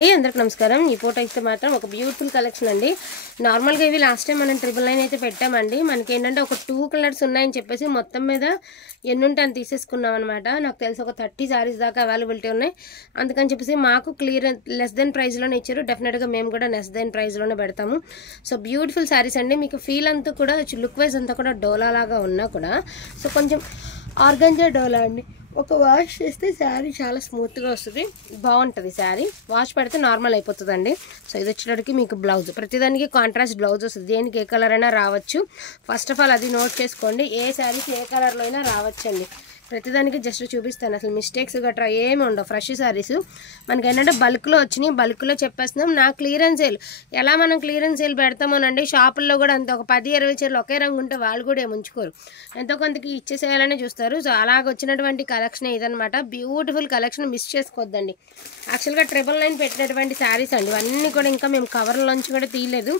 అందరికి నమస్కారం। ఈ ఫోటో అయితే మాత్రం ఒక బ్యూటిఫుల్ కలెక్షన్ అండి। నార్మల్ గా ఇవి లాస్ట్ టైం మనం 999 అయితే పెట్టామండి। మనకి ఏంటంటే ఒక 2 కలర్స్ ఉన్నాయని చెప్పేసి మొత్తం మీద ఎన్ని ఉంటే అని తీసేసుకున్నాం అన్నమాట। నాకు తెలిసి ఒక 30 సారీస్ దాకా అవైలబిలిటీ ఉన్నాయి। అందుకని చెప్పేసి మాకు క్లియర్ లెస్ దెన్ ప్రైస్ లోనే ఇచ్చారు। డెఫినెట్ గా మేము కూడా లెస్ దెన్ ప్రైస్ లోనే పెడతాము। సో బ్యూటిఫుల్ సారీస్ అండి। మీకు ఫీల్ అంతా కూడా లుక్ వైజ్ అంతా కూడా డోలా లాగా ఉన్నా కూడా సో కొంచెం ఆర్గంజా డోలా అండి। ఒక వాష్ చేస్తే శారీ చాలా స్మూత్గా వస్తుంది, బాగుంటుంది శారీ। వాష్ పెడితే నార్మల్ అయిపోతుందండి। సో ఇది వచ్చేటప్పటికి మీకు బ్లౌజ్, ప్రతిదానికి కాంట్రాస్ట్ బ్లౌజ్ వస్తుంది। దేనికి ఏ కలర్ అయినా రావచ్చు। ఫస్ట్ ఆఫ్ ఆల్ అది నోట్ చేసుకోండి, ఏ శారీకి ఏ కలర్లో అయినా రావచ్చండి। ప్రతిదానికి జస్ట్ చూపిస్తాను, అసలు మిస్టేక్స్ గట్రా ఏమి ఉండవు। ఫ్రెష్ శారీస్ మనకి ఏంటంటే బల్క్లో వచ్చినాయి, బల్క్లో చెప్పేస్తున్నాం। నా క్లియరెన్స్ సేల్ ఎలా మనం క్లియరెన్స్ సేల్ పెడతామోనండి, షాపుల్లో కూడా అంత ఒక 10-20 చీరలు ఒకే రంగు ఉంటే వాళ్ళు కూడా ఏముంచుకోరు, ఎంతో కొంతకి ఇచ్చేసేయాలనే చూస్తారు। సో అలాగ వచ్చినటువంటి కలెక్షన్ ఇదనమాట, బ్యూటిఫుల్ కలెక్షన్, మిస్ చేసుకోవద్దండి। యాక్చువల్గా 999 పెట్టినటువంటి శారీస్ అండి ఇవన్నీ కూడా, ఇంకా మేము కవర్లోంచి కూడా తీయలేదు,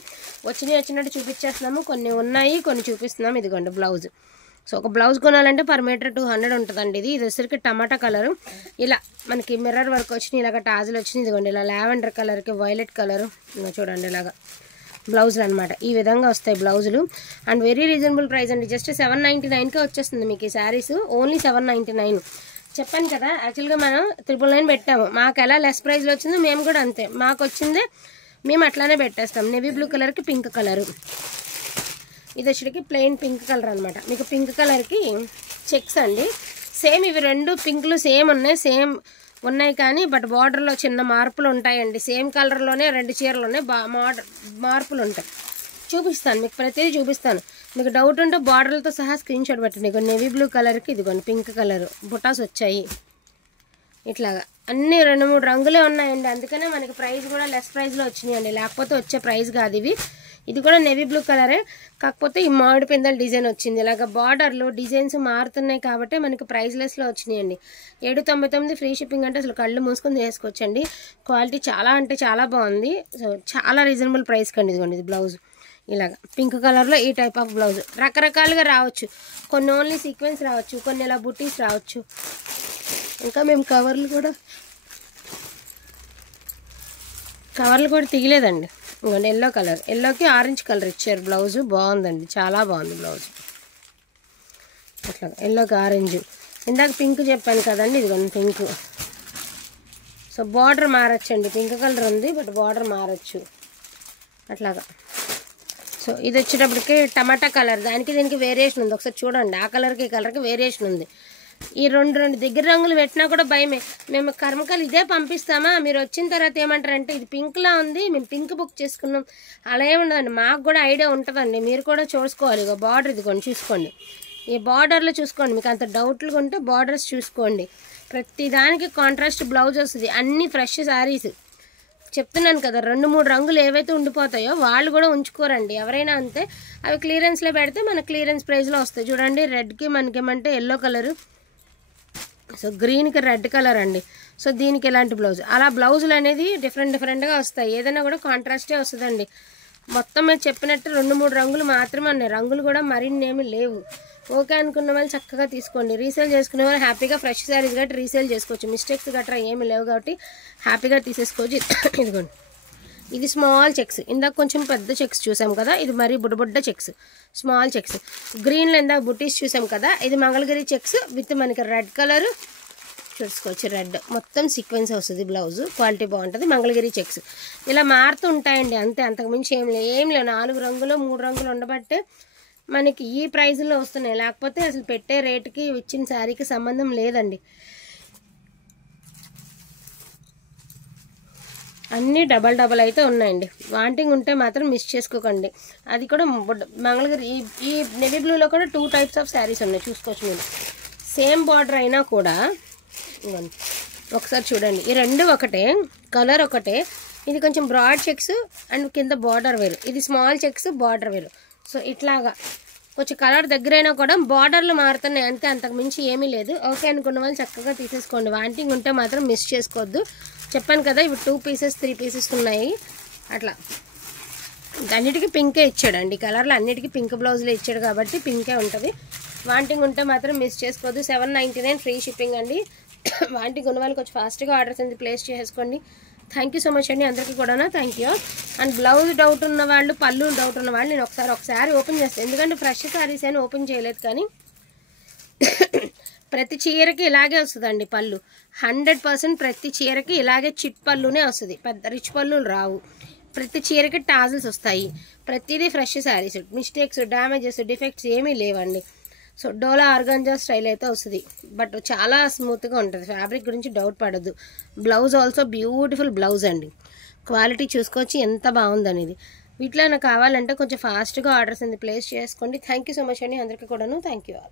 వచ్చినట్టు చూపించేస్తున్నాము। కొన్ని ఉన్నాయి, కొన్ని చూపిస్తున్నాము। ఇదిగోండి బ్లౌజ్। సో ఒక బ్లౌజ్ కొనాలంటే పర్ మీటర్ 200 ఉంటుందండి। ఇది వచ్చేసరికి టమాటా కలరు, ఇలా మనకి మిర్రర్ వర్క్ వచ్చినాయి, ఇలాగ టాజులు వచ్చినాయి। ఇదిగోండి ఇలా లావెండర్ కలర్కి వైలెట్ కలరు, ఇంకా చూడండి ఇలాగా బ్లౌజులు అనమాట। ఈ విధంగా వస్తాయి బ్లౌజులు, అండ్ వెరీ రీజనబుల్ ప్రైస్ అండి। జస్ట్ 799కే వచ్చేస్తుంది మీకు ఈ శారీస్, ఓన్లీ 799। చెప్పాను కదా, యాక్చువల్గా మనం 999 పెట్టాము, మాకు ఎలా లెస్ ప్రైస్లో వచ్చిందో మేము కూడా అంతే, మాకు వచ్చిందే మేము అట్లానే పెట్టేస్తాం। నేవీ బ్లూ కలర్కి పింక్ కలరు, ఇది వచ్చేటికి ప్లెయిన్ పింక్ కలర్ అనమాట। మీకు పింక్ కలర్కి చెక్స్ అండి, సేమ్ ఇవి రెండు పింక్లు సేమ్ ఉన్నాయి కానీ బట్ బార్డర్లో చిన్న మార్పులు ఉంటాయండి। సేమ్ కలర్లోనే రెండు చీరలు ఉన్నాయి, మార్పులు ఉంటాయి। చూపిస్తాను మీకు, ప్రతిదీ చూపిస్తాను। మీకు డౌట్ ఉంటే బార్డర్లతో సహా స్క్రీన్ షాట్ పెట్టండి। ఇక నేవీ బ్లూ కలర్కి ఇదిగోండి పింక్ కలర్ బుటాస్ వచ్చాయి, ఇట్లాగా అన్ని 2-3 రంగులే ఉన్నాయండి, అందుకనే మనకి ప్రైస్ కూడా లెస్ ప్రైస్లో వచ్చినాయండి, లేకపోతే వచ్చే ప్రైస్ కాదు ఇవి। ఇది కూడా నేవీ బ్లూ కలరే, కాకపోతే ఈ మామిడి పిందెల డిజైన్ వచ్చింది, ఇలాగ బార్డర్లు డిజైన్స్ మారుతున్నాయి కాబట్టి మనకి ప్రైస్ లెస్లో వచ్చినాయండి। 799 ఫ్రీ షిప్పింగ్ అంటే అసలు కళ్ళు మూసుకొని చేసుకోవచ్చండి। క్వాలిటీ చాలా అంటే చాలా బాగుంది, సో చాలా రీజనబుల్ ప్రైస్ కండి। ఇదిగోండి ఇది బ్లౌజ్, ఇలాగ పింక్ కలర్లో ఈ టైప్ ఆఫ్ బ్లౌజ్ రకరకాలుగా రావచ్చు, కొన్ని ఓన్లీ సీక్వెన్స్ రావచ్చు, కొన్ని ఇలా బుటీస్ రావచ్చు। ఇంకా మేము కవర్లు కూడా తీయలేదండి। ఇంకోండి ఎల్లో కలర్, ఎల్లోకి ఆరెంజ్ కలర్ ఇచ్చారు బ్లౌజ్, బాగుందండి, చాలా బాగుంది బ్లౌజ్, అట్లా ఎల్లోకి ఆరెంజ్। ఇందాక పింక్ చెప్పాను కదండి, ఇదిగోండి పింక్। సో బార్డర్ మారచ్చండి, పింక్ కలర్ ఉంది బట్ బార్డర్ మారచ్చు అట్లాగా। సో ఇది వచ్చేటప్పటికి టమాటా కలర్, దానికి దీనికి వేరియేషన్ ఉంది, ఒకసారి చూడండి, ఆ కలర్కి ఈ కలర్కి వేరియేషన్ ఉంది। ఈ రెండు దగ్గర రంగులు పెట్టినా కూడా భయమే, మేము కర్మకాలు ఇదే పంపిస్తామా, మీరు వచ్చిన తర్వాత ఏమంటారంటే ఇది పింక్లా ఉంది, మేము పింక్ బుక్ చేసుకున్నాం, అలా ఏముండదండి, మాకు కూడా ఐడియా ఉంటుందండి, మీరు కూడా చూసుకోవాలి। ఇక బార్డర్ ఇదిగోండి చూసుకోండి, ఈ బార్డర్లో చూసుకోండి, మీకు అంత డౌట్లు ఉంటే బార్డర్స్ చూసుకోండి, ప్రతి దానికి కాంట్రాస్ట్ బ్లౌజ్ వస్తుంది, అన్ని ఫ్రెష్ శారీస్। చెప్తున్నాను కదా, 2-3 రంగులు ఏవైతే ఉండిపోతాయో వాళ్ళు కూడా ఉంచుకోరండి, ఎవరైనా అంతే, అవి క్లియరెన్స్లో పెడితే మన క్లియరెన్స్ ప్రైస్లో వస్తాయి। చూడండి రెడ్కి మనకేమంటే ఎల్లో కలరు, సో గ్రీన్కి రెడ్ కలర్ అండి, సో దీనికి ఎలాంటి బ్లౌజ్, అలా బ్లౌజులు అనేది డిఫరెంట్గా వస్తాయి, ఏదైనా కూడా కాంట్రాస్టే వస్తుందండి। మొత్తం మీరు చెప్పినట్టు 2-3 రంగులు మాత్రమే ఉన్నాయి, రంగులు కూడా మరిన్ని ఏమి లేవు। ఓకే అనుకున్న వాళ్ళు చక్కగా తీసుకోండి, రీసేల్ చేసుకునే వాళ్ళు హ్యాపీగా ఫ్రెష్ శారీస్ గట్టి రీసేల్ చేసుకోవచ్చు, మిస్టేక్స్ గట్రా ఏమి లేవు కాబట్టి హ్యాపీగా తీసేసుకోవచ్చు। ఇదిగోండి ఇది స్మాల్ చెక్స్, ఇందాక కొంచెం పెద్ద చెక్స్ చూసాం కదా, ఇది మరీ బుడ్డ చెక్స్, స్మాల్ చెక్స్। గ్రీన్లో ఇందాక బుటీస్ చూసాం కదా, ఇది మంగళగిరి చెక్స్ విత్ మనకి రెడ్ కలర్ చూసుకోవచ్చు, రెడ్ మొత్తం సీక్వెన్స్ వస్తుంది బ్లౌజ్, క్వాలిటీ బాగుంటుంది, మంగళగిరి చెక్స్ ఇలా మారుతూ ఉంటాయండి, అంతే, అంతకుమించి ఏం లేవు। 4 రంగులు 3 రంగులు ఉండబట్టే మనకి ఈ ప్రైజ్లో వస్తున్నాయి, లేకపోతే అసలు పెట్టే రేటుకి ఇచ్చిన శారీకి సంబంధం లేదండి। అన్నీ డబల్ అయితే ఉన్నాయండి, వాంటింగ్ ఉంటే మాత్రం మిస్ చేసుకోకండి। అది కూడా మంగళగిరి, ఈ నేవీ బ్లూలో కూడా 2 టైప్స్ ఆఫ్ శారీస్ ఉన్నాయి, చూసుకోవచ్చు మీరు, సేమ్ బార్డర్ అయినా కూడా ఒకసారి చూడండి, ఈ రెండు ఒకటే కలర్ ఒకటే, ఇది కొంచెం బ్రాడ్ చెక్స్ అండ్ కింద బార్డర్ వేరు, ఇది స్మాల్ చెక్స్ బార్డర్ వేరు। సో ఇట్లాగా కొంచెం కలర్ దగ్గరైనా కూడా బార్డర్లు మారుతున్నాయి అంతే, అంతకు మించి ఏమీ లేదు। ఓకే అనుకున్న వాళ్ళు చక్కగా తీసేసుకోండి, వాంటింగ్ ఉంటే మాత్రం మిస్ చేసుకోవద్దు। చెప్పాను కదా ఇవి 2 పీసెస్ 3 పీసెస్ ఉన్నాయి, అట్లా అన్నిటికీ పింకే ఇచ్చాడండి, కలర్లు అన్నిటికీ పింక్ బ్లౌజ్లో ఇచ్చాడు కాబట్టి పింకే ఉంటుంది, వాంటింగ్ ఉంటే మాత్రం మిస్ చేసుకోవద్దు। 799 ఫ్రీ షిప్పింగ్ అండి। వాంటింగ్ ఉన్న వాళ్ళు కొంచెం ఫాస్ట్గా ఆర్డర్స్ అనేది ప్లేస్ చేసుకోండి। థ్యాంక్ యూ సో మచ్ అండి అందరికీ కూడా thank you. And blouse doubt ఉన్న వాళ్ళు, పళ్ళు డౌట్ ఉన్న వాళ్ళు నేను ఒకసారి ఓపెన్ చేస్తాను, ఎందుకంటే ఫ్రెష్ శారీస్ అని ఓపెన్ చేయలేదు. కానీ ప్రతి చీరకి ఇలాగే వస్తుందండి పళ్ళు, 100% ప్రతి చీరకి ఇలాగే చిట్ పళ్ళునే వస్తుంది, పెద్ద రిచ్ పళ్ళులు రావు. ప్రతి చీరకి టాజిల్స్ వస్తాయి, ప్రతిదీ fresh saris, mistakes, damages, defects ఏమీ లేవండి. సో డోలా ఆర్గాంజా స్టైల్ అయితే వస్తుంది, బట్ చాలా స్మూత్గా ఉంటుంది, ఫ్యాబ్రిక్ గురించి డౌట్ పడద్దు. బ్లౌజ్ ఆల్సో బ్యూటిఫుల్ బ్లౌజ్ అండి, క్వాలిటీ చూసుకోవచ్చు ఎంత బాగుందనేది. వీటిలో నాకు కావాలంటే కొంచెం ఫాస్ట్గా ఆర్డర్స్ అనేది ప్లేస్ చేసుకోండి. థ్యాంక్ యూ సో మచ్ అండి అందరికీ కూడాను. Thank you all.